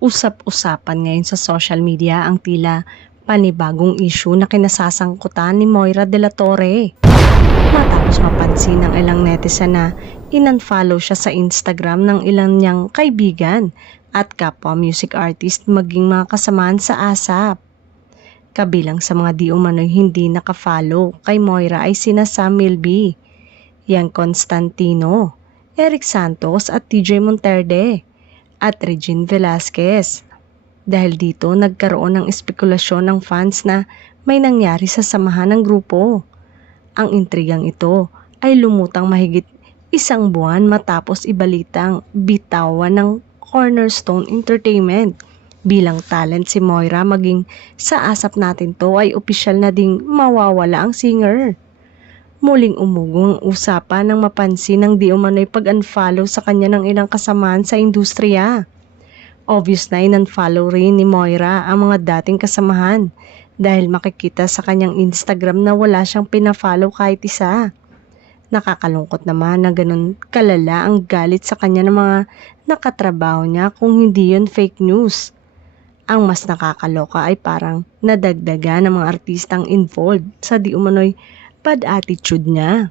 Usap-usapan ngayon sa social media ang tila panibagong issue na kinasasangkutan ni Moira de la Torre. Matapos mapansin ng ilang netizen na in-unfollow siya sa Instagram ng ilang niyang kaibigan at kapwa music artist maging mga kasamaan sa ASAP. Kabilang sa mga di umano'y hindi nakafollow kay Moira ay sina Sam Milby, Yang Constantino, Eric Santos at TJ Monterde at Regine Velasquez. Dahil dito nagkaroon ng espekulasyon ng fans na may nangyari sa samahan ng grupo. Ang intrigang ito ay lumutang mahigit isang buwan matapos ibalitang bitawan ng Cornerstone Entertainment bilang talent si Moira, maging sa ASAP Natin To ay opisyal na ding mawawala ang singer. Muling umugong ang usapan nang mapansin ng di umano'y pag-unfollow sa kanya ng ilang kasamaan sa industriya. Obvious na in-unfollow rin ni Moira ang mga dating kasamahan dahil makikita sa kanyang Instagram na wala siyang pina-follow kahit isa. Nakakalungkot naman na ganun kalala ang galit sa kanya ng mga nakatrabaho niya kung hindi yun fake news. Ang mas nakakaloka ay parang nadagdagan ng mga artistang involved sa di umano'y bad attitude niya.